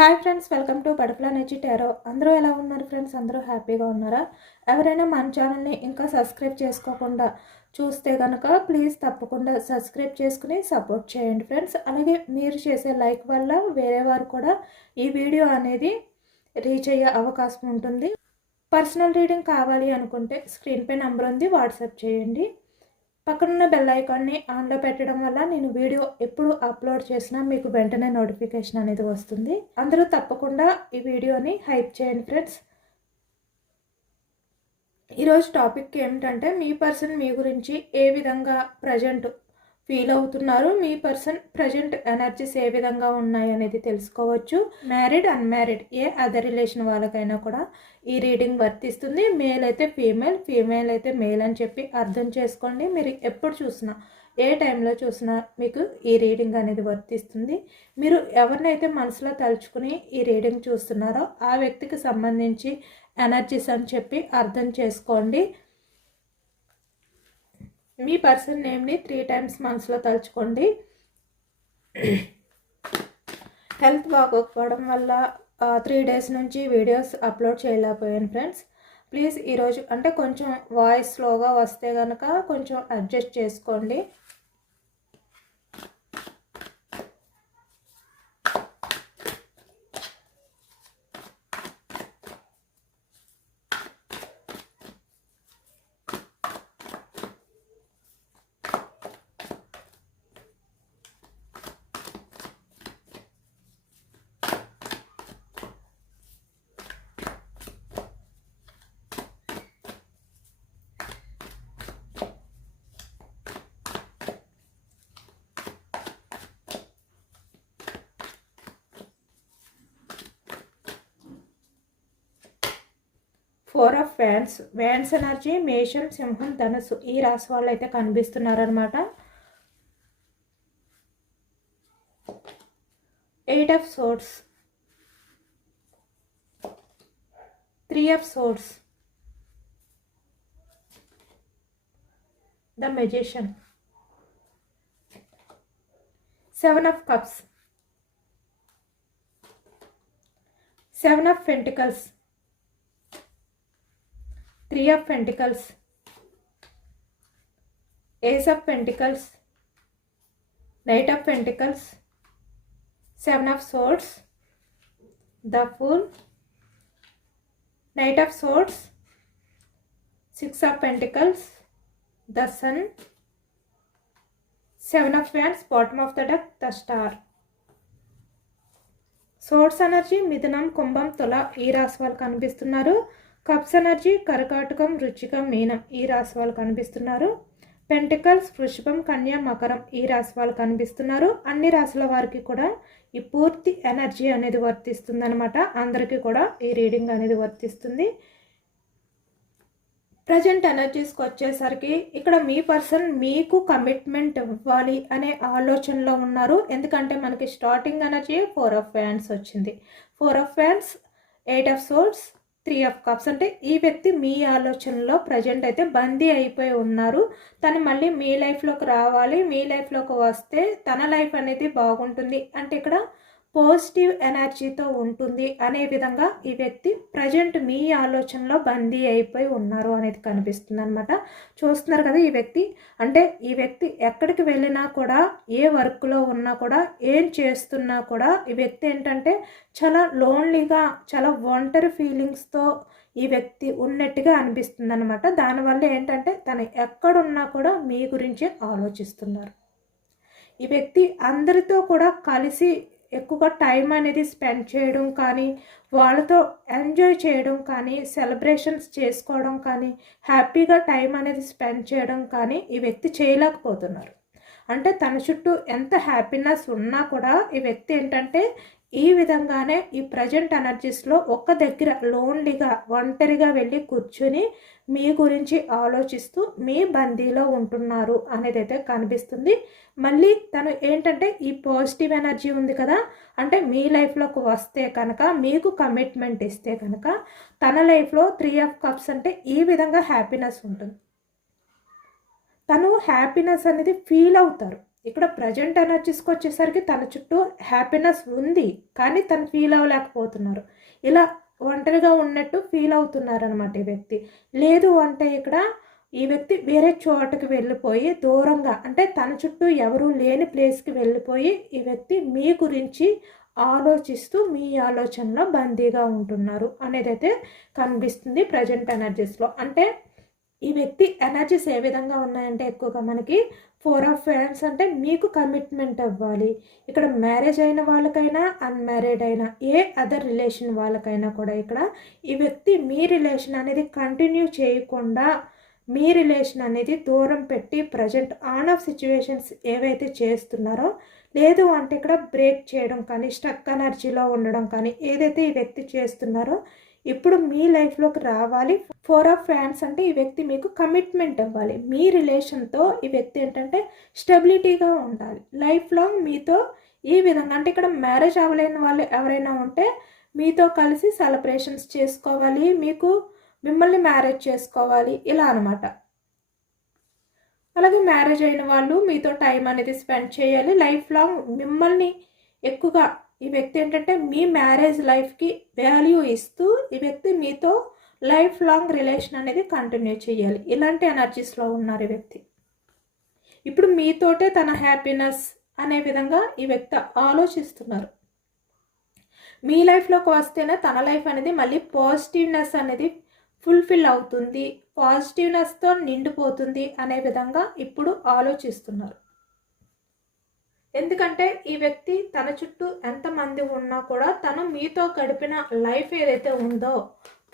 Hi friends, welcome to butterfly energy tarot. అందరూ ఎలా ఉన్నారు ఫ్రెండ్స్? అందరూ హ్యాపీగా ఉన్నారా? ఎవరైనా మన ఛానల్ని ఇంకా సబ్స్క్రైబ్ చేసుకోకుండా చూస్తే కనుక ప్లీజ్ తప్పకుండా సబ్స్క్రైబ్ చేసుకుని సపోర్ట్ చేయండి ఫ్రెండ్స్. అలాగే మీరు చేసే లైక్ వల్ల వేరే వారు కూడా ఈ వీడియో అనేది రీచ్ అయ్యే అవకాశం ఉంటుంది. పర్సనల్ రీడింగ్ కావాలి అనుకుంటే స్క్రీన్పై నెంబర్ ఉంది, వాట్సాప్ చేయండి. పక్కనున్న బెల్ ఐకాన్ని ఆన్లో పెట్టడం వల్ల నేను వీడియో ఎప్పుడు అప్లోడ్ చేసినా మీకు వెంటనే నోటిఫికేషన్ అనేది వస్తుంది. అందరూ తప్పకుండా ఈ వీడియోని హైప్ చేయండి ఫ్రెండ్స్. ఈరోజు టాపిక్ ఏమిటంటే మీ పర్సన్ మీ గురించి ఏ విధంగా ప్రజెంట్ ఫీల్ అవుతున్నారు, మీ పర్సన్ ప్రజెంట్ ఎనర్జీస్ ఏ విధంగా ఉన్నాయి అనేది తెలుసుకోవచ్చు. మ్యారీడ్, అన్మ్యారీడ్ ఏ అదర్ రిలేషన్ వాళ్ళకైనా కూడా ఈ రీడింగ్ వర్తిస్తుంది. మేల్ అయితే ఫీమేల్, ఫీమేల్ అయితే మేల్ అని చెప్పి అర్థం చేసుకోండి. మీరు ఎప్పుడు చూసినా ఏ టైంలో చూసినా మీకు ఈ రీడింగ్ అనేది వర్తిస్తుంది. మీరు ఎవరినైతే మనసులో తలుచుకుని ఈ రీడింగ్ చూస్తున్నారో ఆ వ్యక్తికి సంబంధించి ఎనర్జీస్ అని చెప్పి అర్థం చేసుకోండి. మీ పర్సన్ నేమ్ని 3 times మనసులో తలుచుకోండి. హెల్త్ బాగోకపోవడం వల్ల 3 days నుంచి వీడియోస్ అప్లోడ్ చేయలేకపోయాను ఫ్రెండ్స్. ప్లీజ్ ఈరోజు అంటే కొంచెం వాయిస్ స్లోగా వస్తే కనుక కొంచెం అడ్జస్ట్ చేసుకోండి. Four of wands, wands energy మేషం, సింహం, ధనుసు ఈ రాశి వాళ్ళు అయితే కనిపిస్తున్నారనమాట. 8 of swords, 3 of swords, the magician, 7 of cups, 7 of pentacles, 3 of pentacles, ace of pentacles, knight of pentacles, 7 of swords, the fool, knight of swords, 6 of pentacles, the sun, 7 of wands, bottom of the deck, the star. Source energy మిథునం, కుంభం, తుల ఈ రాశి వాళ్ళు కనిపిస్తున్నారు. Cups energy కర్కాటకం, వృశ్చికం, మీనం ఈ రాశి వాళ్ళు కనిపిస్తున్నారు. పెంటికల్స్ వృషభం, కన్య, మకరం ఈ రాశి వాళ్ళు కనిపిస్తున్నారు. అన్ని రాశుల వారికి కూడా ఈ పూర్తి ఎనర్జీ అనేది వర్తిస్తుంది అనమాట. అందరికీ కూడా ఈ రీడింగ్ అనేది వర్తిస్తుంది. ప్రజెంట్ ఎనర్జీస్కి వచ్చేసరికి ఇక్కడ మీ పర్సన్ మీకు కమిట్మెంట్ ఇవ్వాలి అనే ఆలోచనలో ఉన్నారు. ఎందుకంటే మనకి స్టార్టింగ్ ఎనర్జీ 4 of wands వచ్చింది. 4 of wands, 8 of swords, 3 of cups అంటే ఈ వ్యక్తి మీ ఆలోచనలో ప్రజెంట్ అయితే బందీ అయిపోయి ఉన్నారు. తను మళ్ళీ మీ లైఫ్లోకి రావాలి, మీ లైఫ్లోకి వస్తే తన లైఫ్ అనేది బాగుంటుంది అంటే ఇక్కడ పాజిటివ్ ఎనర్జీతో ఉంటుంది అనే విధంగా ఈ వ్యక్తి ప్రజెంట్ మీ ఆలోచనలో బందీ అయిపోయి ఉన్నారు అనేది కనిపిస్తుంది అనమాట. చూస్తున్నారు కదా, ఈ వ్యక్తి ఎక్కడికి వెళ్ళినా కూడా, ఏ వర్క్లో ఉన్నా కూడా, ఏం చేస్తున్నా కూడా ఈ వ్యక్తి ఏంటంటే చాలా లోన్లీగా, చాలా ఒంటరి ఫీలింగ్స్తో ఈ వ్యక్తి ఉన్నట్టుగా అనిపిస్తుంది అనమాట. దానివల్ల ఏంటంటే తను ఎక్కడున్నా కూడా మీ గురించి ఆలోచిస్తున్నారు. ఈ వ్యక్తి అందరితో కూడా కలిసి ఎక్కువగా టైం అనేది స్పెండ్ చేయడం కానీ, వాళ్ళతో ఎంజాయ్ చేయడం కానీ, సెలబ్రేషన్స్ చేసుకోవడం కానీ, హ్యాపీగా టైం అనేది స్పెండ్ చేయడం కానీ ఈ వ్యక్తి చేయలేకపోతున్నారు. అంటే తన చుట్టూ ఎంత హ్యాపీనెస్ ఉన్నా కూడా ఈ వ్యక్తి ఏంటంటే ఈ విధంగానే ఈ ప్రజెంట్ ఎనర్జీస్లో ఒక్క దగ్గర లోన్లీగా, ఒంటరిగా వెళ్ళి కూర్చుని మీ గురించి ఆలోచిస్తూ మీ బందీలో ఉంటున్నారు అనేది అయితే కనిపిస్తుంది. మళ్ళీ తను ఏంటంటే ఈ పాజిటివ్ ఎనర్జీ ఉంది కదా, అంటే మీ లైఫ్లోకి వస్తే కనుక, మీకు కమిట్మెంట్ ఇస్తే కనుక తన లైఫ్లో 3 of cups అంటే ఈ విధంగా హ్యాపీనెస్ ఉంటుంది. తను హ్యాపీనెస్ అనేది ఫీల్ అవుతారు. ఇక్కడ ప్రజెంట్ ఎనర్జీస్కి వచ్చేసరికి తన చుట్టూ హ్యాపీనెస్ ఉంది, కానీ తను ఫీల్ అవ్వలేకపోతున్నారు. ఇలా ఒంటరిగా ఉన్నట్టు ఫీల్ అవుతున్నారు అనమాట ఈ వ్యక్తి. లేదు అంటే ఇక్కడ ఈ వ్యక్తి వేరే చోటకి వెళ్ళిపోయి దూరంగా, అంటే తన చుట్టూ ఎవరూ లేని ప్లేస్కి వెళ్ళిపోయి ఈ వ్యక్తి మీ గురించి ఆలోచిస్తూ మీ ఆలోచనలో బందీగా ఉంటున్నారు అనేదైతే కనిపిస్తుంది ప్రజెంట్ ఎనర్జీస్లో. అంటే ఈ వ్యక్తి ఎనర్జీస్ ఏ విధంగా ఉన్నాయంటే ఎక్కువగా మనకి 4 ఆఫ్ ఫ్యాన్స్ అంటే మీకు కమిట్మెంట్ అవ్వాలి. ఇక్కడ మ్యారేజ్ అయిన వాళ్ళకైనా అన్మ్యారీడ్ అయినా ఏ అదర్ రిలేషన్ వాళ్ళకైనా కూడా ఇక్కడ ఈ వ్యక్తి మీ రిలేషన్ అనేది కంటిన్యూ చేయకుండా మీ రిలేషన్ అనేది దూరం పెట్టి ప్రజెంట్ ఆన్ ఆఫ్ సిచ్యువేషన్స్ ఏవైతే చేస్తున్నారో, లేదు అంటే ఇక్కడ బ్రేక్ చేయడం కానీ స్టక్ ఎనర్జీలో ఉండడం కానీ ఏదైతే ఈ వ్యక్తి చేస్తున్నారో ఇప్పుడు మీ లైఫ్లోకి రావాలి. 4 ఆఫ్ ఫ్యాన్స్ అంటే ఈ వ్యక్తి మీకు కమిట్మెంట్ అవ్వాలి. మీ రిలేషన్తో ఈ వ్యక్తి ఏంటంటే స్టెబిలిటీగా ఉండాలి లైఫ్ లాంగ్ మీతో. ఈ విధంగా అంటే ఇక్కడ మ్యారేజ్ అవ్వలేని వాళ్ళు ఎవరైనా ఉంటే మీతో కలిసి సెలబ్రేషన్స్ చేసుకోవాలి, మిమ్మల్ని మ్యారేజ్ చేసుకోవాలి ఇలా అనమాట. అలాగే మ్యారేజ్ అయిన వాళ్ళు మీతో టైం అనేది స్పెండ్ చేయాలి లైఫ్ లాంగ్. మిమ్మల్ని ఎక్కువగా ఈ వ్యక్తి ఏంటంటే మీ మ్యారేజ్ లైఫ్కి వాల్యూ ఇస్తూ ఈ వ్యక్తి మీతో లైఫ్ లాంగ్ రిలేషన్ అనేది కంటిన్యూ చేయాలి. ఇలాంటి ఎనర్జీస్లో ఉన్నారు ఈ వ్యక్తి. ఇప్పుడు మీతోటే తన హ్యాపీనెస్ అనే విధంగా ఈ వ్యక్తి ఆలోచిస్తున్నారు. మీ లైఫ్లోకి వస్తేనే తన లైఫ్ అనేది మళ్ళీ పాజిటివ్నెస్ అనేది ఫుల్ఫిల్ అవుతుంది, పాజిటివ్నెస్తో నిండిపోతుంది అనే విధంగా ఇప్పుడు ఆలోచిస్తున్నారు. ఎందుకంటే ఈ వ్యక్తి తన చుట్టూ ఎంతమంది ఉన్నా కూడా తను మీతో గడిపిన లైఫ్ ఏదైతే ఉందో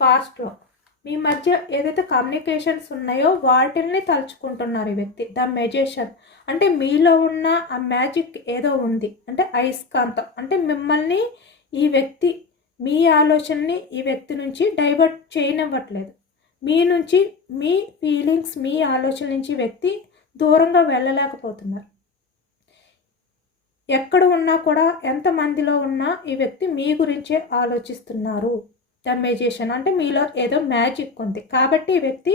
పాస్ట్లో మీ మధ్య ఏదైతే కమ్యూనికేషన్స్ ఉన్నాయో వాటిని తలుచుకుంటున్నారు ఈ వ్యక్తి. ద మెజిషియన్ అంటే మీలో ఉన్న ఆ మ్యాజిక్ ఏదో ఉంది, అంటే అయస్కాంతం అంటే మిమ్మల్ని ఈ వ్యక్తి మీ ఆలోచనని ఈ వ్యక్తి నుంచి డైవర్ట్ చేయనివ్వట్లేదు. మీ నుంచి మీ ఫీలింగ్స్ మీ ఆలోచన నుంచి వ్యక్తి దూరంగా వెళ్ళలేకపోతున్నారు. ఎక్కడ ఉన్నా కూడా ఎంతమందిలో ఉన్నా ఈ వ్యక్తి మీ గురించే ఆలోచిస్తున్నారు. ద మెజిషియన్ అంటే మీలో ఏదో మ్యాజిక్ ఉంది కాబట్టి ఈ వ్యక్తి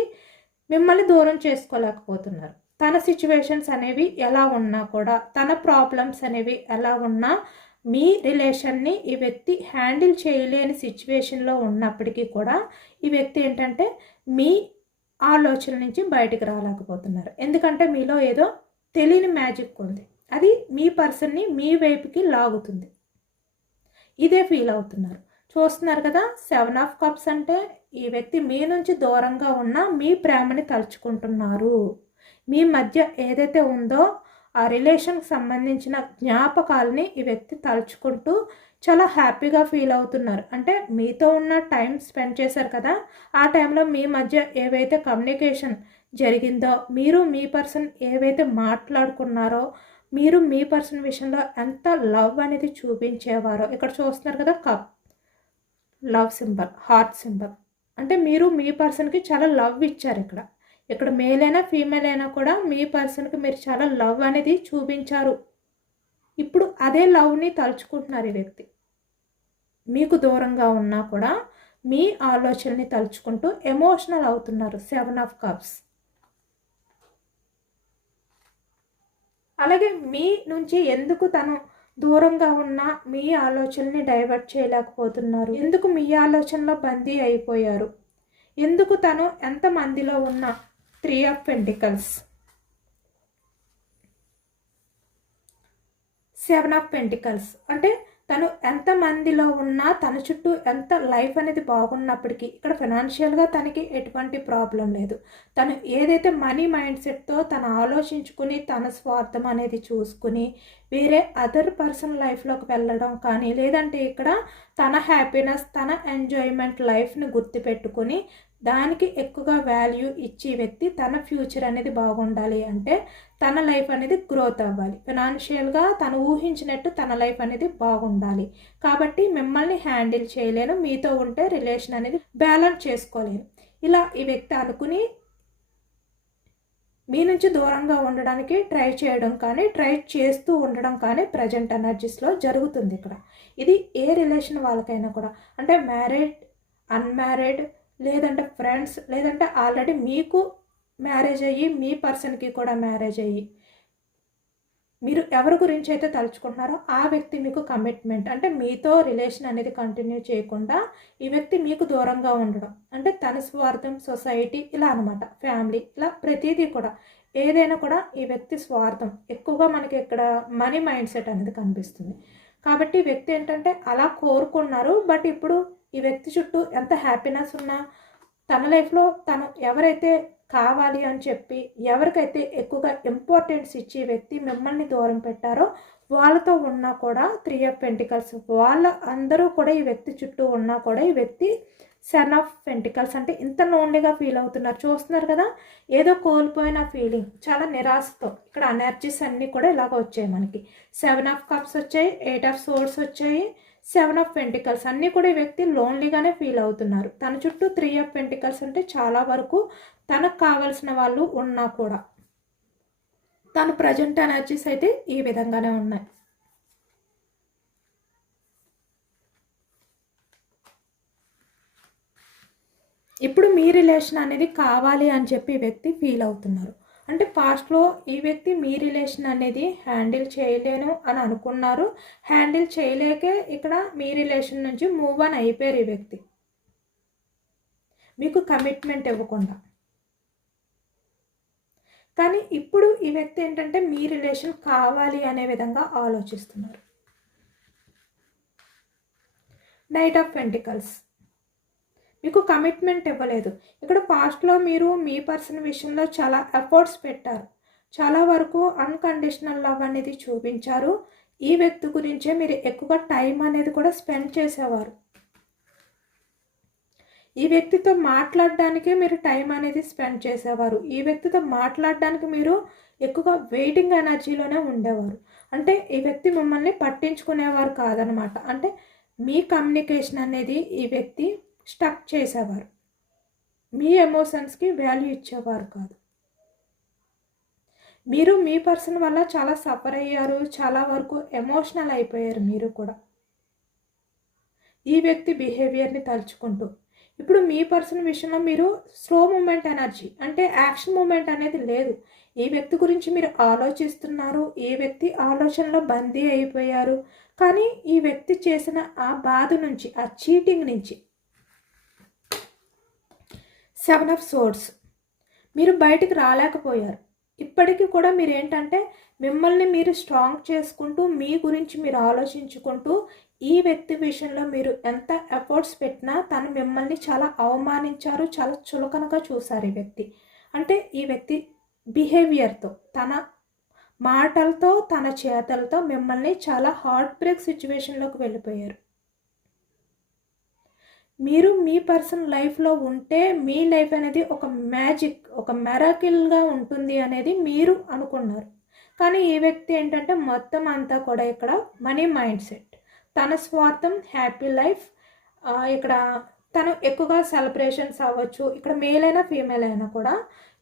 మిమ్మల్ని దూరం చేసుకోలేకపోతున్నారు. తన సిచ్యువేషన్స్ అనేవి ఎలా ఉన్నా కూడా, తన ప్రాబ్లమ్స్ అనేవి ఎలా ఉన్నా మీ రిలేషన్ని ఈ వ్యక్తి హ్యాండిల్ చేయలేని సిచ్యువేషన్లో ఉన్నప్పటికీ కూడా ఈ వ్యక్తి ఏంటంటే మీ ఆలోచన నుంచి బయటికి రాలేకపోతున్నారు. ఎందుకంటే మీలో ఏదో తెలియని మ్యాజిక్ ఉంది, అది మీ పర్సన్ని మీ వైపుకి లాగుతుంది. ఇదే ఫీల్ అవుతున్నారు. చూస్తున్నారు కదా 7 ఆఫ్ కప్స్ అంటే ఈ వ్యక్తి మీ నుంచి దూరంగా ఉన్న మీ ప్రేమని తలుచుకుంటున్నారు. మీ మధ్య ఏదైతే ఉందో ఆ రిలేషన్కి సంబంధించిన జ్ఞాపకాలని ఈ వ్యక్తి తలుచుకుంటూ చాలా హ్యాపీగా ఫీల్ అవుతున్నారు. అంటే మీతో ఉన్న టైం స్పెండ్ చేశారు కదా, ఆ టైంలో మీ మధ్య ఏవైతే కమ్యూనికేషన్ జరిగిందో, మీరు మీ పర్సన్ ఏవైతే మాట్లాడుకున్నారో, మీరు మీ పర్సన్ విషయంలో ఎంత లవ్ అనేది చూపించేవారో. ఇక్కడ చూస్తున్నారు కదా cup, love symbol, heart symbol అంటే మీరు మీ పర్సన్కి చాలా లవ్ ఇచ్చారు. ఇక్కడ మేల్ అయినా ఫీమేల్ అయినా కూడా మీ పర్సన్కి మీరు చాలా లవ్ అనేది చూపించారు. ఇప్పుడు అదే లవ్ని తలుచుకుంటున్నారు ఈ వ్యక్తి. మీకు దూరంగా ఉన్నా కూడా మీ ఆలోచనని తలుచుకుంటూ ఎమోషనల్ అవుతున్నారు. 7 ఆఫ్ కప్స్. అలాగే మీ నుంచి ఎందుకు తను దూరంగా ఉన్న మీ ఆలోచనని డైవర్ట్ చేయలేకపోతున్నారు, ఎందుకు మీ ఆలోచనలో బందీ అయిపోయారు, ఎందుకు తను ఎంతమందిలో ఉన్న 3 ఆఫ్ పెంటికల్స్, 7 ఆఫ్ పెంటికల్స్ అంటే తను ఎంతమందిలో ఉన్నా తన చుట్టూ ఎంత లైఫ్ అనేది బాగున్నప్పటికీ ఇక్కడ ఫైనాన్షియల్గా తనకి ఎటువంటి ప్రాబ్లం లేదు. తను ఏదైతే మనీ మైండ్ సెట్తో తను ఆలోచించుకుని తన స్వార్థం అనేది చూసుకుని వేరే అదర్ పర్సన్ లైఫ్లోకి వెళ్ళడం కానీ, లేదంటే ఇక్కడ తన హ్యాపీనెస్ తన ఎంజాయ్మెంట్ లైఫ్ని గుర్తుపెట్టుకుని దానికి ఎక్కువగా వాల్యూ ఇచ్చే వ్యక్తి తన ఫ్యూచర్ అనేది బాగుండాలి అంటే తన లైఫ్ అనేది గ్రోత్ అవ్వాలి, ఫైనాన్షియల్గా తను ఊహించినట్టు తన లైఫ్ అనేది బాగుండాలి. కాబట్టి మిమ్మల్ని హ్యాండిల్ చేయలేను, మీతో ఉంటే రిలేషన్ అనేది బ్యాలెన్స్ చేసుకోలేను ఇలా ఈ వ్యక్తి అనుకుని మీ నుంచి దూరంగా ఉండడానికి ట్రై చేయడం కానీ, ట్రై చేస్తూ ఉండడం కానీ ప్రజెంట్ ఎనర్జీస్లో జరుగుతుంది. ఇది ఏ రిలేషన్ వాళ్ళకైనా కూడా, అంటే మ్యారీడ్, అన్మ్యారీడ్, లేదంటే ఫ్రెండ్స్, లేదంటే ఆల్రెడీ మీకు మ్యారేజ్ అయ్యి మీ పర్సన్కి కూడా మ్యారేజ్ అయ్యి మీరు ఎవరి గురించి అయితే తలుచుకుంటున్నారో ఆ వ్యక్తి మీకు కమిట్మెంట్, అంటే మీతో రిలేషన్ అనేది కంటిన్యూ చేయకుండా ఈ వ్యక్తి మీకు దూరంగా ఉండడం, అంటే తన స్వార్థం, సొసైటీ ఇలా అనమాట, ఫ్యామిలీ ఇలా ప్రతిదీ కూడా ఏదైనా కూడా ఈ వ్యక్తి స్వార్థం ఎక్కువగా మనకి ఇక్కడ మనీ మైండ్ సెట్ అనేది కనిపిస్తుంది. కాబట్టి ఈ వ్యక్తి ఏంటంటే అలా కోరుకున్నారు. బట్ ఇప్పుడు ఈ వ్యక్తి చుట్టూ ఎంత హ్యాపీనెస్ ఉన్నా తన లైఫ్లో తను ఎవరైతే కావాలి అని చెప్పి ఎవరికైతే ఎక్కువగా ఇంపార్టెన్స్ ఇచ్చి వ్యక్తి మిమ్మల్ని దూరం పెట్టారో వాళ్ళతో ఉన్నా కూడా 3 ఆఫ్ పెంటికల్స్ వాళ్ళ అందరూ కూడా ఈ వ్యక్తి చుట్టూ ఉన్నా కూడా ఈ వ్యక్తి 7 ఆఫ్ పెంటికల్స్, అంటే ఇంత లోన్లీగా ఫీల్ అవుతున్నారు. చూస్తున్నారు కదా, ఏదో కోల్పోయిన ఫీలింగ్, చాలా నిరాశతో ఇక్కడ ఎనర్జీస్ అన్నీ కూడా ఇలాగ వచ్చాయి మనకి. 7 ఆఫ్ కప్స్ వచ్చాయి, 8 ఆఫ్ సోర్డ్స్ వచ్చాయి, 7 ఆఫ్ పెంటికల్స్ అన్నీ కూడా ఈ వ్యక్తి లోన్లీగానే ఫీల్ అవుతున్నారు. తన చుట్టూ 3 ఆఫ్ పెంటికల్స్ అంటే చాలా వరకు తనకు కావాల్సిన వాళ్ళు ఉన్నా కూడా తన ప్రజెంట్ ఎనర్జీస్ అయితే ఈ విధంగానే ఉన్నాయి. ఇప్పుడు మీ రిలేషన్ అనేది కావాలి అని చెప్పి ఈ వ్యక్తి ఫీల్ అవుతున్నారు. అంటే పాస్ట్లో ఈ వ్యక్తి మీ రిలేషన్ అనేది హ్యాండిల్ చేయలేను అని అనుకున్నారు. హ్యాండిల్ చేయలేకే ఇక్కడ మీ రిలేషన్ నుంచి మూవ్ ఆన్ అయిపోయారు ఈ వ్యక్తి, మీకు కమిట్మెంట్ ఇవ్వకుండా. కానీ ఇప్పుడు ఈ వ్యక్తి ఏంటంటే మీ రిలేషన్ కావాలి అనే విధంగా ఆలోచిస్తున్నారు. నైట్ ఆఫ్ పెంటికల్స్ మీకు కమిట్మెంట్ ఇవ్వలేదు. ఇక్కడ పాస్ట్లో మీరు మీ పర్సన్ విషయంలో చాలా ఎఫర్ట్స్ పెట్టారు, చాలా వరకు అన్కండిషనల్ లవ్ అనేది చూపించారు. ఈ వ్యక్తి గురించే మీరు ఎక్కువగా టైం అనేది కూడా స్పెండ్ చేసేవారు. ఈ వ్యక్తితో మాట్లాడడానికే మీరు టైం అనేది స్పెండ్ చేసేవారు. ఈ వ్యక్తితో మాట్లాడడానికి మీరు ఎక్కువగా వెయిటింగ్ ఎనర్జీలోనే ఉండేవారు. అంటే ఈ వ్యక్తి మిమ్మల్ని పట్టించుకునేవారు కాదనమాట. అంటే మీ కమ్యూనికేషన్ అనేది ఈ వ్యక్తి స్టక్ చేసేవారు, మీ ఎమోషన్స్కి వాల్యూ ఇచ్చేవారు కాదు. మీరు మీ పర్సన్ వల్ల చాలా సఫర్ అయ్యారు, చాలా వరకు ఎమోషనల్ అయిపోయారు మీరు కూడా ఈ వ్యక్తి బిహేవియర్ని తలుచుకుంటూ. ఇప్పుడు మీ పర్సన్ విషయంలో మీరు స్లో మూమెంట్ ఎనర్జీ, అంటే యాక్షన్ మూమెంట్ అనేది లేదు. ఈ వ్యక్తి గురించి మీరు ఆలోచిస్తున్నారు, ఈ వ్యక్తి ఆలోచనలో బందీ అయిపోయారు. కానీ ఈ వ్యక్తి చేసిన ఆ బాధ నుంచి, ఆ చీటింగ్ నుంచి 7 ఆఫ్ సోర్డ్స్ మీరు బయటికి రాలేకపోయారు. ఇప్పటికీ కూడా మీరు ఏంటంటే మిమ్మల్ని మీరు స్ట్రాంగ్ చేసుకుంటూ మీ గురించి మీరు ఆలోచించుకుంటూ ఈ వ్యక్తి విషయంలో మీరు ఎంత ఎఫర్ట్స్ పెట్టినా తను మిమ్మల్ని చాలా అవమానించారు, చాలా చులకనగా చూశారు ఈ వ్యక్తి. అంటే ఈ వ్యక్తి బిహేవియర్తో, తన మాటలతో, తన చేతలతో మిమ్మల్ని చాలా హార్ట్ బ్రేక్ సిచ్యువేషన్లోకి వెళ్ళిపోయారు. మీరు మీ పర్సన్ లైఫ్లో ఉంటే మీ లైఫ్ అనేది ఒక మ్యాజిక్, ఒక మెరాకిల్గా ఉంటుంది అనేది మీరు అనుకున్నారు. కానీ ఈ వ్యక్తి ఏంటంటే మొత్తం అంతా కూడా ఇక్కడ మనీ మైండ్ సెట్, తన స్వార్థం, హ్యాపీ లైఫ్. ఇక్కడ తను ఎక్కువగా సెలబ్రేషన్స్ అవ్వచ్చు, ఇక్కడ మేల్ అయినా ఫీమేల్ అయినా కూడా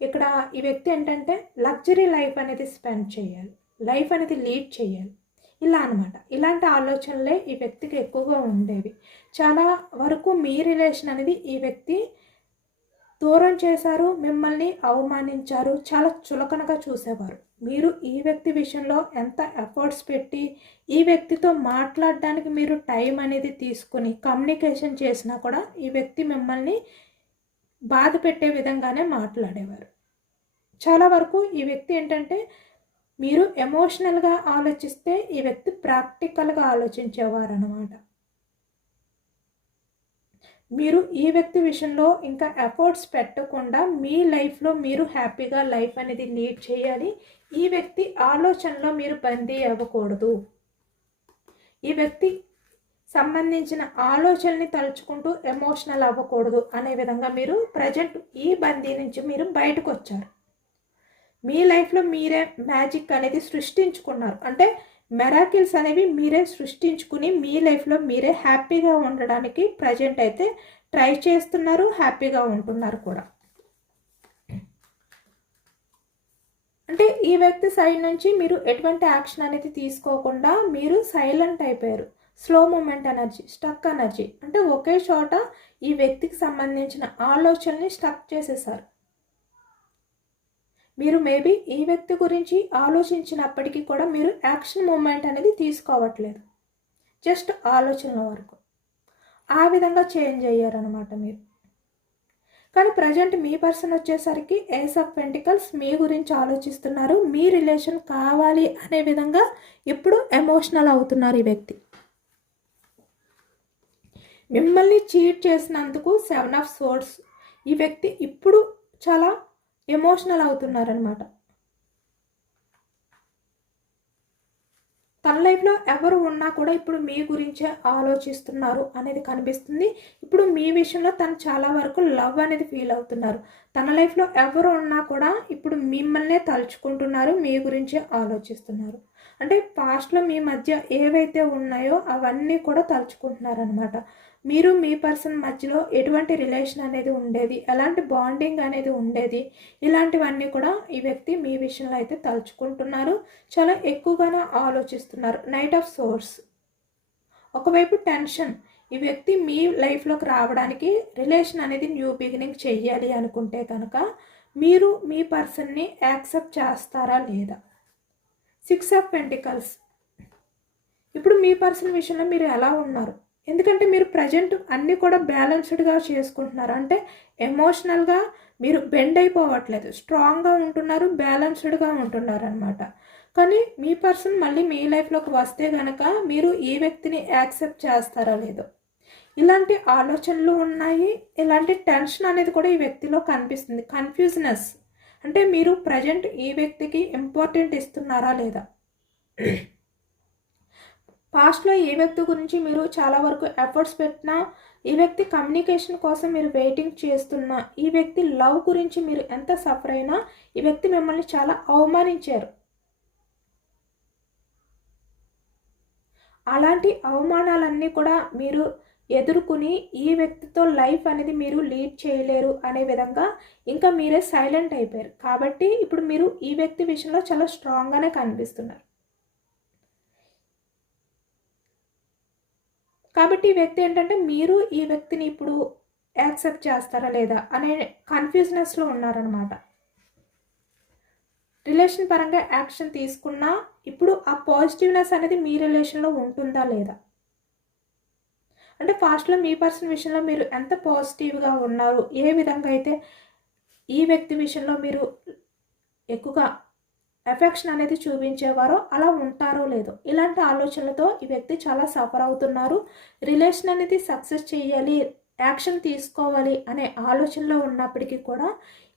ఇక్కడ ఈ వ్యక్తి ఏంటంటే లగ్జరీ లైఫ్ అనేది స్పెండ్ చేయాలి, లైఫ్ అనేది లీడ్ చేయాలి, ఇలా అనమాట. ఇలాంటి ఆలోచనలే ఈ వ్యక్తికి ఎక్కువగా ఉండేవి. చాలా వరకు మీ రిలేషన్ అనేది ఈ వ్యక్తి దూరం చేశారు, మిమ్మల్ని అవమానించారు, చాలా చులకనగా చూసేవారు. మీరు ఈ వ్యక్తి విషయంలో ఎంత ఎఫర్ట్స్ పెట్టి ఈ వ్యక్తితో మాట్లాడడానికి మీరు టైం అనేది తీసుకుని కమ్యూనికేషన్ చేసినా కూడా ఈ వ్యక్తి మిమ్మల్ని బాధ పెట్టే విధంగానే మాట్లాడేవారు. చాలా వరకు ఈ వ్యక్తి ఏంటంటే మీరు ఎమోషనల్గా ఆలోచిస్తే ఈ వ్యక్తి ప్రాక్టికల్గా ఆలోచించేవారు అన్నమాట. మీరు ఈ వ్యక్తి విషయంలో ఇంకా ఎఫర్ట్స్ పెట్టకుండా మీ లైఫ్లో మీరు హ్యాపీగా లైఫ్ అనేది లీడ్ చేయాలి. ఈ వ్యక్తి ఆలోచనలో మీరు బందీ అవ్వకూడదు. ఈ వ్యక్తి సంబంధించిన ఆలోచనని తలుచుకుంటూ ఎమోషనల్ అవ్వకూడదు అనే విధంగా మీరు ప్రజెంట్ ఈ బందీ నుంచి మీరు బయటకు వచ్చారు. మీ లైఫ్లో మీరే మ్యాజిక్ అనేది సృష్టించుకున్నారు. అంటే మెరాకిల్స్ అనేవి మీరే సృష్టించుకుని మీ లైఫ్లో మీరే హ్యాపీగా ఉండడానికి ప్రజెంట్ అయితే ట్రై చేస్తున్నారు, హ్యాపీగా ఉంటున్నారు కూడా. అంటే ఈ వ్యక్తి సైడ్ నుంచి మీరు ఎటువంటి యాక్షన్ అనేది తీసుకోకుండా మీరు సైలెంట్ అయిపోయారు. Slow movement energy, stuck energy, అంటే ఒకే చోట ఈ వ్యక్తికి సంబంధించిన ఆలోచనని స్టక్ చేసేసారు. మీరు మేబీ ఈ వ్యక్తి గురించి ఆలోచించినప్పటికీ కూడా మీరు యాక్షన్ మూమెంట్ అనేది తీసుకోవట్లేదు, జస్ట్ ఆలోచనల వరకు. ఆ విధంగా చేంజ్ అయ్యారనమాట మీరు. కానీ ప్రజెంట్ మీ పర్సన్ వచ్చేసరికి ఏస్ ఆఫ్ పెంటికల్స్ మీ గురించి ఆలోచిస్తున్నారు, మీ రిలేషన్ కావాలి అనే విధంగా ఇప్పుడు ఎమోషనల్ అవుతున్నారు ఈ వ్యక్తి. మిమ్మల్ని చీట్ చేసినందుకు 7 ఆఫ్ సోర్డ్స్ ఈ వ్యక్తి ఇప్పుడు చాలా ఎమోషనల్ అవుతున్నారనమాట. తన లైఫ్లో ఎవరు ఉన్నా కూడా ఇప్పుడు మీ గురించే ఆలోచిస్తున్నారు అనేది కనిపిస్తుంది. ఇప్పుడు మీ విషయంలో తను చాలా వరకు లవ్ అనేది ఫీల్ అవుతున్నారు. తన లైఫ్లో ఎవరు ఉన్నా కూడా ఇప్పుడు మిమ్మల్నే తలుచుకుంటున్నారు, మీ గురించే ఆలోచిస్తున్నారు. అంటే పాస్ట్లో మీ మధ్య ఏవైతే ఉన్నాయో అవన్నీ కూడా తలుచుకుంటున్నారు అనమాట. మీరు మీ పర్సన్ మధ్యలో ఎటువంటి రిలేషన్ అనేది ఉండేది, ఎలాంటి బాండింగ్ అనేది ఉండేది, ఇలాంటివన్నీ కూడా ఈ వ్యక్తి మీ విషయంలో అయితే తలుచుకుంటున్నారు, చాలా ఎక్కువగానే ఆలోచిస్తున్నారు. Knight of swords. ఒకవైపు టెన్షన్, ఈ వ్యక్తి మీ లైఫ్లోకి రావడానికి రిలేషన్ అనేది న్యూ బిగినింగ్ చెయ్యాలి అనుకుంటే కనుక మీరు మీ పర్సన్ని యాక్సెప్ట్ చేస్తారా లేదా. 6 ఆఫ్ పెంటికల్స్. ఇప్పుడు మీ పర్సన్ విషయంలో మీరు ఎలా ఉన్నారు, ఎందుకంటే మీరు ప్రజెంట్ అన్నీ కూడా బ్యాలెన్స్డ్గా చేసుకుంటున్నారు. అంటే ఎమోషనల్గా మీరు బెండ్ అయిపోవట్లేదు, స్ట్రాంగ్గా ఉంటున్నారు, బ్యాలెన్స్డ్గా ఉంటున్నారు అనమాట. కానీ మీ పర్సన్ మళ్ళీ మీ లైఫ్లోకి వస్తే కనుక మీరు ఈ వ్యక్తిని యాక్సెప్ట్ చేస్తారా లేదో, ఇలాంటి ఆలోచనలు ఉన్నాయి. ఇలాంటి టెన్షన్ అనేది కూడా ఈ వ్యక్తిలో కనిపిస్తుంది. కన్ఫ్యూజ్నెస్, అంటే మీరు ప్రజెంట్ ఈ వ్యక్తికి ఇంపార్టెంట్ ఇస్తున్నారా లేదా. పాస్ట్లో ఈ వ్యక్తి గురించి మీరు చాలా వరకు ఎఫర్ట్స్ పెట్టినా, ఈ వ్యక్తి కమ్యూనికేషన్ కోసం మీరు వెయిటింగ్ చేస్తున్నా, ఈ వ్యక్తి లవ్ గురించి మీరు ఎంత సఫర్ అయినా ఈ వ్యక్తి మిమ్మల్ని చాలా అవమానించారు. అలాంటి అవమానాలన్నీ కూడా మీరు ఎదుర్కొని ఈ వ్యక్తితో లైఫ్ అనేది మీరు లీడ్ చేయలేరు అనే విధంగా ఇంకా మీరే సైలెంట్ అయిపోయారు. కాబట్టి ఇప్పుడు మీరు ఈ వ్యక్తి విషయంలో చాలా స్ట్రాంగ్గానే కనిపిస్తున్నారు. కాబట్టి ఈ వ్యక్తి ఏంటంటే మీరు ఈ వ్యక్తిని ఇప్పుడు యాక్సెప్ట్ చేస్తారా లేదా అనే కన్ఫ్యూజ్నెస్లో ఉన్నారనమాట. రిలేషన్ పరంగా యాక్షన్ తీసుకున్నా ఇప్పుడు ఆ పాజిటివ్నెస్ అనేది మీ రిలేషన్లో ఉంటుందా లేదా. అంటే ఫాస్ట్లో మీ పర్సన్ విషయంలో మీరు ఎంత పాజిటివ్గా ఉన్నారు, ఏ విధంగా అయితే ఈ వ్యక్తి విషయంలో మీరు ఎక్కువగా ఎఫెక్షన్ అనేది చూపించేవారో అలా ఉంటారో లేదో, ఇలాంటి ఆలోచనలతో ఈ వ్యక్తి చాలా సఫర్ అవుతున్నారు. రిలేషన్ అనేది సక్సెస్ చేయాలి, యాక్షన్ తీసుకోవాలి అనే ఆలోచనలో ఉన్నప్పటికీ కూడా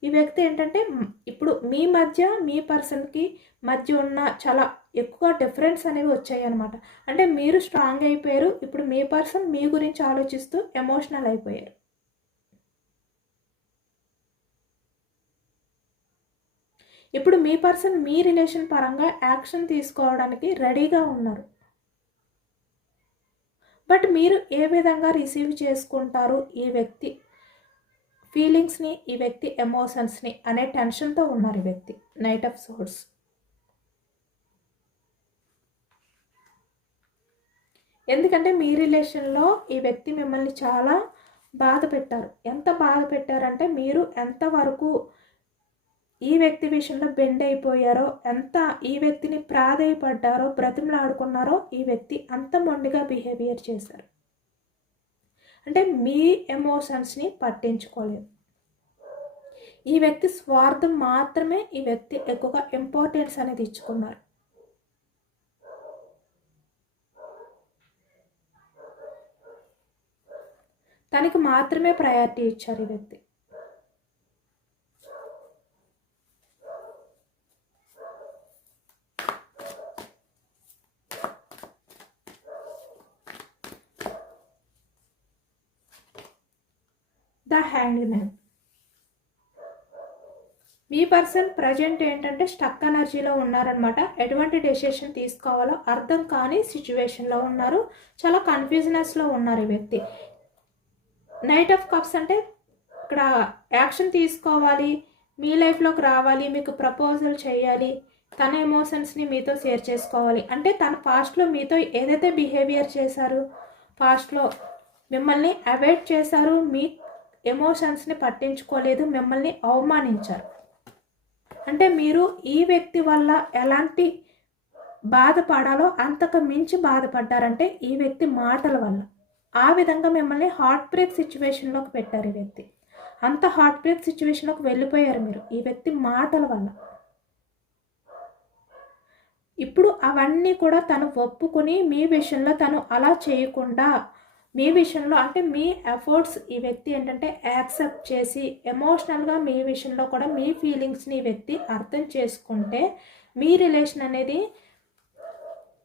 ఈ వ్యక్తి ఏంటంటే ఇప్పుడు మీ మధ్య మీ పర్సన్కి మధ్య ఉన్న చాలా ఎక్కువ డిఫరెన్స్ అనేవి వచ్చాయి అనమాట. అంటే మీరు స్ట్రాంగ్ అయిపోయారు, ఇప్పుడు మీ పర్సన్ మీ గురించి ఆలోచిస్తూ ఎమోషనల్ అయిపోయారు. ఇప్పుడు మీ పర్సన్ మీ రిలేషన్ పరంగా యాక్షన్ తీసుకోవడానికి రెడీగా ఉన్నారు. బట్ మీరు ఏ విధంగా రిసీవ్ చేసుకుంటారు ఈ వ్యక్తి ఫీలింగ్స్ని, ఈ వ్యక్తి ఎమోషన్స్ని అనే టెన్షన్తో ఉన్నారు ఈ వ్యక్తి. Knight of swords. ఎందుకంటే మీ రిలేషన్లో ఈ వ్యక్తి మిమ్మల్ని చాలా బాధ పెట్టారు. ఎంత బాధ పెట్టారంటే మీరు ఎంతవరకు ఈ వ్యక్తి విషయంలో బెండ్ అయిపోయారో, ఎంత ఈ వ్యక్తిని ప్రాధేయపడ్డారో, బ్రతిమలాడుకున్నారో ఈ వ్యక్తి అంత మొండిగా బిహేవియర్ చేశారు. అంటే మీ ఎమోషన్స్ని పట్టించుకోలేదు. ఈ వ్యక్తి స్వార్థం మాత్రమే ఈ వ్యక్తి ఎక్కువగా ఇంపార్టెన్స్ అనేది ఇచ్చుకున్నారు. తనకి మాత్రమే ప్రయారిటీ ఇచ్చారు ఈ వ్యక్తి. The hanged man. Me person present ఏంటంటే స్టక్ ఎనర్జీలో ఉన్నారనమాట. ఎటువంటి డెసిషన్ తీసుకోవాలో అర్థం కాని సిచ్యువేషన్లో ఉన్నారు. చాలా కన్ఫ్యూజనెస్లో ఉన్నారు ఈ వ్యక్తి. నైట్ ఆఫ్ కప్స్ అంటే ఇక్కడ యాక్షన్ తీసుకోవాలి, మీ లైఫ్లోకి రావాలి, మీకు ప్రపోజల్ చేయాలి, తన ఎమోషన్స్ని మీతో షేర్ చేసుకోవాలి. అంటే తన పాస్ట్లో మీతో ఏదైతే బిహేవియర్ చేశారు, పాస్ట్లో మిమ్మల్ని అవాయిడ్ చేశారు, మీ ఎమోషన్స్ని పట్టించుకోలేదు, మిమ్మల్ని అవమానించారు. అంటే మీరు ఈ వ్యక్తి వల్ల ఎలాంటి బాధపడాలో అంతకు మించి బాధపడ్డారంటే ఈ వ్యక్తి మాటల వల్ల. ఆ విధంగా మిమ్మల్ని హార్ట్ బ్రేక్ సిచ్యువేషన్లోకి పెట్టారు ఈ వ్యక్తి. అంత హార్ట్ బ్రేక్ సిచ్యువేషన్లోకి వెళ్ళిపోయారు మీరు ఈ వ్యక్తి మాటల వల్ల. ఇప్పుడు అవన్నీ కూడా తను ఒప్పుకొని మీ విషయంలో తను అలా చేయకుండా మీ విషయంలో అంటే మీ ఎఫర్ట్స్ ఈ వ్యక్తి ఏంటంటే యాక్సెప్ట్ చేసి ఎమోషనల్గా మీ విషయంలో కూడా మీ ఫీలింగ్స్ని ఈ వ్యక్తి అర్థం చేసుకుంటే మీ రిలేషన్ అనేది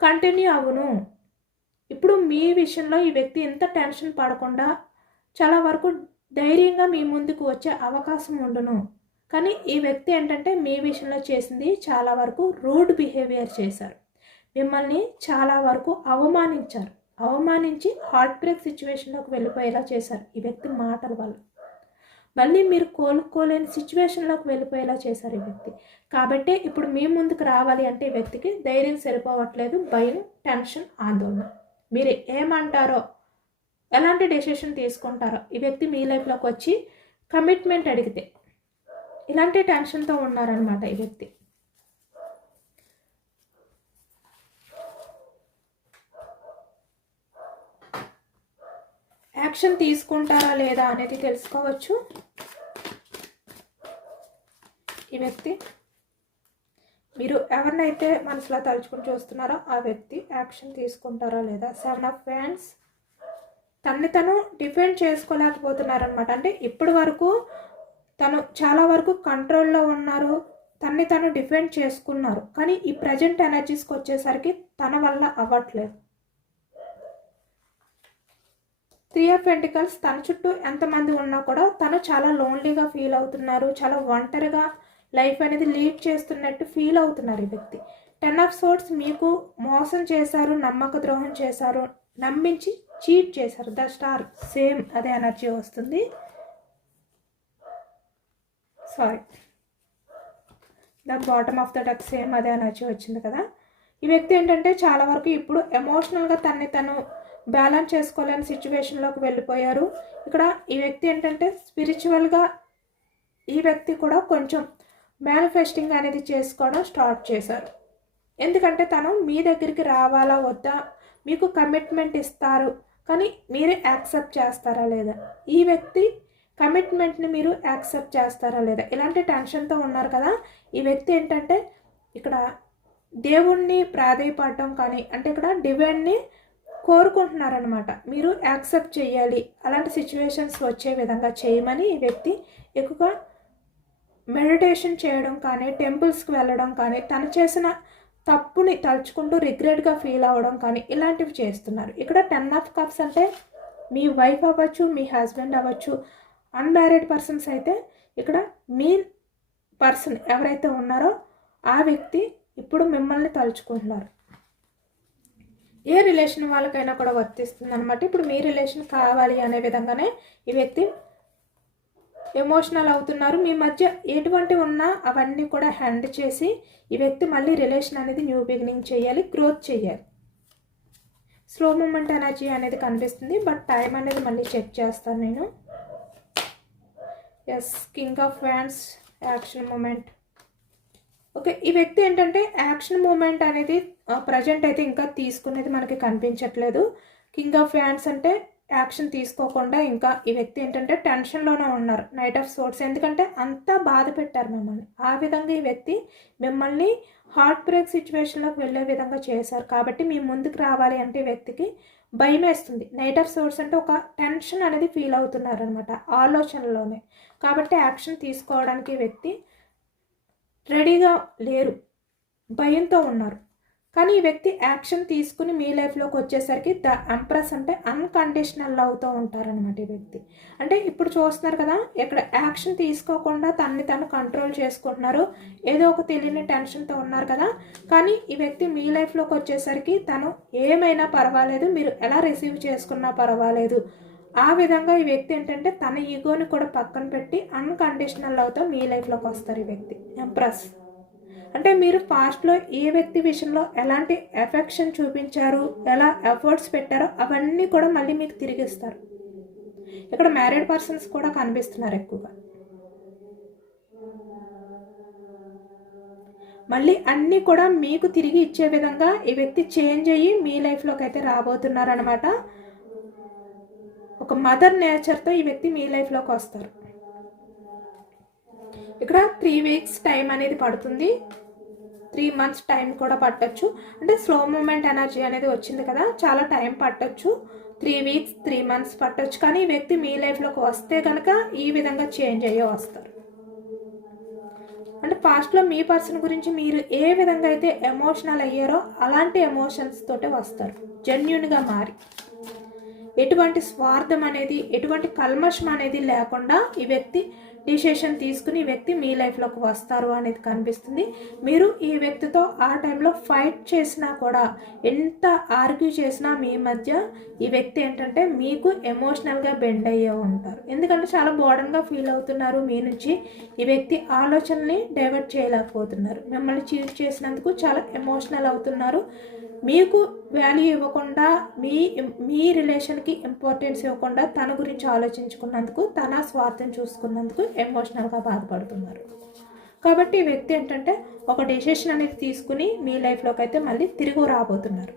కంటిన్యూ అవును. ఇప్పుడు మీ విషయంలో ఈ వ్యక్తి ఎంత టెన్షన్ పడకుండా చాలా వరకు ధైర్యంగా మీ ముందుకు వచ్చే అవకాశం ఉండును. కానీ ఈ వ్యక్తి ఏంటంటే మీ విషయంలో చేసింది చాలా వరకు రూడ్ బిహేవియర్ చేశారు. మిమ్మల్ని చాలా వరకు అవమానించి హార్ట్ బ్రేక్ సిచ్యువేషన్లోకి వెళ్ళిపోయేలా చేశారు ఈ వ్యక్తి మాటల వల్ల. మళ్ళీ మీరు కోలుకోలేని సిచ్యువేషన్లోకి వెళ్ళిపోయేలా చేశారు ఈ వ్యక్తి. కాబట్టి ఇప్పుడు మీ ముందుకు రావాలి అంటే ఈ వ్యక్తికి ధైర్యం సరిపోవట్లేదు, భయం, టెన్షన్, ఆందోళన. మీరు ఏమంటారో ఎలాంటి డెసిషన్ తీసుకుంటారో ఈ వ్యక్తి మీ లైఫ్లోకి వచ్చి కమిట్మెంట్ అడిగితే ఇలాంటి టెన్షన్తో ఉన్నారనమాట ఈ వ్యక్తి. యాక్షన్ తీసుకుంటారా లేదా అనేది తెలుసుకోవచ్చు. ఈ వ్యక్తి మీరు ఎవరినైతే మనసులో తలుచుకుని చూస్తున్నారో ఆ వ్యక్తి యాక్షన్ తీసుకుంటారా లేదా. 7 of Wands తన్ని తను డిఫెండ్ చేసుకోలేకపోతున్నారనమాట. అంటే ఇప్పటి వరకు తను చాలా వరకు కంట్రోల్లో ఉన్నారు, తన్ని తను డిఫెండ్ చేసుకున్నారు. కానీ ఈ ప్రజెంట్ ఎనర్జీస్కి వచ్చేసరికి తన వల్ల అవ్వట్లేదు. 3 of Pentacles తన చుట్టూ ఎంతమంది ఉన్నా కూడా తను చాలా లోన్లీగా ఫీల్ అవుతున్నారు, చాలా ఒంటరిగా లైఫ్ అనేది లీడ్ చేస్తున్నట్టు ఫీల్ అవుతున్నారు ఈ వ్యక్తి. 10 of Swords మీకు మోసం చేశారు, నమ్మక ద్రోహం చేశారు, నమ్మించి చీట్ చేశారు. ద స్టార్ సేమ్ అదే ఎనర్జీ వస్తుంది. The bottom of the duck same అదే ఎనర్జీ వచ్చింది కదా. ఈ వ్యక్తి ఏంటంటే చాలా వరకు ఇప్పుడు ఎమోషనల్గా తన్ని తను బ్యాలెన్స్ చేసుకోలేని సిచ్యువేషన్లోకి వెళ్ళిపోయారు. ఇక్కడ ఈ వ్యక్తి ఏంటంటే స్పిరిచువల్గా ఈ వ్యక్తి కూడా కొంచెం మేనిఫెస్టింగ్ అనేది చేసుకోవడం స్టార్ట్ చేశారు. ఎందుకంటే తను మీ దగ్గరికి రావాలా వద్దా, మీకు కమిట్మెంట్ ఇస్తారు కానీ మీరే యాక్సెప్ట్ చేస్తారా లేదా, ఈ వ్యక్తి కమిట్మెంట్ని మీరు యాక్సెప్ట్ చేస్తారా లేదా, ఇలాంటి టెన్షన్తో ఉన్నారు కదా. ఈ వ్యక్తి ఏంటంటే ఇక్కడ దేవుణ్ణి ప్రాధేయపడటం కానీ అంటే ఇక్కడ డివైన్ని కోరుకుంటున్నారనమాట. మీరు యాక్సెప్ట్ చేయాలి, అలాంటి సిచ్యువేషన్స్ వచ్చే విధంగా చేయమని ఈ వ్యక్తి ఎక్కువగా మెడిటేషన్ చేయడం కానీ టెంపుల్స్కి వెళ్ళడం కానీ తను చేసిన తప్పుని తలుచుకుంటూ రిగ్రెట్గా ఫీల్ అవ్వడం కానీ ఇలాంటివి చేస్తున్నారు. ఇక్కడ 10 of Cups అంటే మీ వైఫ్ అవ్వచ్చు, మీ హస్బెండ్ అవ్వచ్చు, అన్మ్యారీడ్ పర్సన్స్ అయితే ఇక్కడ మీ పర్సన్ ఎవరైతే ఉన్నారో ఆ వ్యక్తి ఇప్పుడు మిమ్మల్ని తలుచుకుంటున్నారు. ఏ రిలేషన్ వాళ్ళకైనా కూడా వర్తిస్తుంది అనమాట. ఇప్పుడు మీ రిలేషన్ కావాలి అనే విధంగానే ఈ వ్యక్తి ఎమోషనల్ అవుతున్నారు. మీ మధ్య ఎటువంటి ఉన్నా అవన్నీ కూడా హ్యాండ్ చేసి ఈ వ్యక్తి మళ్ళీ రిలేషన్ అనేది న్యూ బిగినింగ్ చేయాలి, గ్రోత్ చేయాలి. స్లో మూమెంట్ ఎనర్జీ అనేది కనిపిస్తుంది, బట్ టైం అనేది మళ్ళీ చెక్ చేస్తాను నేను. Yes, king of wands action movement. Okay, ఈ వ్యక్తి ఏంటంటే యాక్షన్ మూమెంట్ అనేది ప్రజెంట్ అయితే ఇంకా తీసుకునేది మనకి కనిపించట్లేదు. కింగ్ ఆఫ్ వ్యాండ్స్ అంటే యాక్షన్ తీసుకోకుండా ఇంకా ఈ వ్యక్తి ఏంటంటే టెన్షన్లోనే ఉన్నారు. నైట్ ఆఫ్ సోర్ట్స్ ఎందుకంటే అంతా బాధ పెట్టారు మిమ్మల్ని. ఆ విధంగా ఈ వ్యక్తి మిమ్మల్ని హార్ట్ బ్రేక్ సిచ్యువేషన్లోకి వెళ్ళే విధంగా చేశారు. కాబట్టి మీ ముందుకు రావాలి అంటే ఈ వ్యక్తికి భయం వేస్తుంది. నైట్ ఆఫ్ సోర్ట్స్ అంటే ఒక టెన్షన్ అనేది ఫీల్ అవుతున్నారు అనమాట ఆలోచనలోనే. కాబట్టి యాక్షన్ తీసుకోవడానికి ఈ వ్యక్తి రెడీగా లేరు, భయంతో ఉన్నారు. కానీ ఈ వ్యక్తి యాక్షన్ తీసుకుని మీ లైఫ్లోకి వచ్చేసరికి ద ఎంప్రెస్ అంటే అన్కండిషనల్ లవ్తో ఉంటారనమాట ఈ వ్యక్తి. అంటే ఇప్పుడు చూస్తున్నారు కదా, ఇక్కడ యాక్షన్ తీసుకోకుండా తనని తను కంట్రోల్ చేసుకుంటున్నారు, ఏదో ఒక తెలియని టెన్షన్తో ఉన్నారు కదా. కానీ ఈ వ్యక్తి మీ లైఫ్లోకి వచ్చేసరికి తను ఏమైనా పర్వాలేదు, మీరు ఎలా రిసీవ్ చేసుకున్నా పర్వాలేదు, ఆ విధంగా ఈ వ్యక్తి ఏంటంటే తన ఈగోని కూడా పక్కన పెట్టి అన్కండిషనల్ లవ్తో మీ లైఫ్లోకి వస్తారు ఈ వ్యక్తి. ఎంప్రెస్ అంటే మీరు పాస్ట్లో ఏ వ్యక్తి విషయంలో ఎలాంటి ఎఫెక్షన్ చూపించారు, ఎలా ఎఫర్ట్స్ పెట్టారో అవన్నీ కూడా మళ్ళీ మీకు తిరిగిస్తారు. ఇక్కడ మ్యారీడ్ పర్సన్స్ కూడా కనిపిస్తున్నారు ఎక్కువగా. మళ్ళీ అన్నీ కూడా మీకు తిరిగి ఇచ్చే విధంగా ఈ వ్యక్తి చేంజ్ అయ్యి మీ లైఫ్లోకి అయితే రాబోతున్నారనమాట. ఒక మదర్ నేచర్తో ఈ వ్యక్తి మీ లైఫ్లోకి వస్తారు. ఇక్కడ 3 వీక్స్ టైం అనేది పడుతుంది, 3 మంత్స్ టైం కూడా పట్టచ్చు. అంటే స్లో మూమెంట్ ఎనర్జీ అనేది వచ్చింది కదా, చాలా టైం పట్టచ్చు. 3 వీక్స్ 3 మంత్స్ పట్టచ్చు. కానీ ఈ వ్యక్తి మీ లైఫ్లోకి వస్తే కనుక ఈ విధంగా చేంజ్ అయ్యే వస్తారు. అంటే పాస్ట్లో మీ పర్సన్ గురించి మీరు ఏ విధంగా అయితే ఎమోషనల్ అయ్యారో అలాంటి ఎమోషన్స్ తోటే వస్తారు. జెన్యున్గా మారి ఎటువంటి స్వార్థం అనేది, ఎటువంటి కల్మషం అనేది లేకుండా ఈ వ్యక్తి డిసిషన్ తీసుకుని ఈ వ్యక్తి మీ లైఫ్లోకి వస్తారు అనేది కనిపిస్తుంది. మీరు ఈ వ్యక్తితో ఆ టైంలో ఫైట్ చేసినా కూడా, ఎంత ఆర్గ్యూ చేసినా మీ మధ్య ఈ వ్యక్తి ఏంటంటే మీకు ఎమోషనల్గా బెండ్ అయ్యే ఉంటారు. ఎందుకంటే చాలా బోర్డన్గా ఫీల్ అవుతున్నారు. మీ నుంచి ఈ వ్యక్తి ఆలోచనల్ని డైవర్ట్ చేయలేకపోతున్నారు. మిమ్మల్ని చీట్ చేసినందుకు చాలా ఎమోషనల్ అవుతున్నారు. మీకు వాల్యూ ఇవ్వకుండా, మీ రిలేషన్కి ఇంపార్టెన్స్ ఇవ్వకుండా తన గురించి ఆలోచించుకున్నందుకు, తన స్వార్థం చూసుకున్నందుకు ఎమోషనల్గా బాధపడుతున్నారు. కాబట్టి ఈ వ్యక్తి ఏంటంటే ఒక డెసిషన్ అనేది తీసుకుని మీ లైఫ్లోకి అయితే మళ్ళీ తిరిగి రాబోతున్నారు.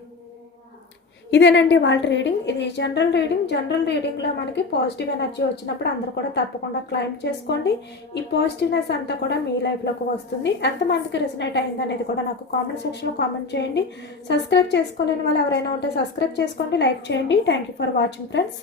ఇదేనండి వాళ్ళ రీడింగ్. ఇది జనరల్ రీడింగ్. జనరల్ రీడింగ్లో మనకి పాజిటివ్ ఎనర్జీ వచ్చినప్పుడు అందరూ కూడా తప్పకుండా క్లైమ్ చేసుకోండి. ఈ పాజిటివ్నెస్ అంతా కూడా మీ లైఫ్లోకి వస్తుంది. ఎంతమందికి రెసినేట్ అయింది అనేది కూడా నాకు కామెంట్ సెక్షన్లో కామెంట్ చేయండి. సబ్స్క్రైబ్ చేసుకోలేని వాళ్ళు ఎవరైనా ఉంటే సబ్స్క్రైబ్ చేసుకోండి, లైక్ చేయండి. Thank you for watching friends.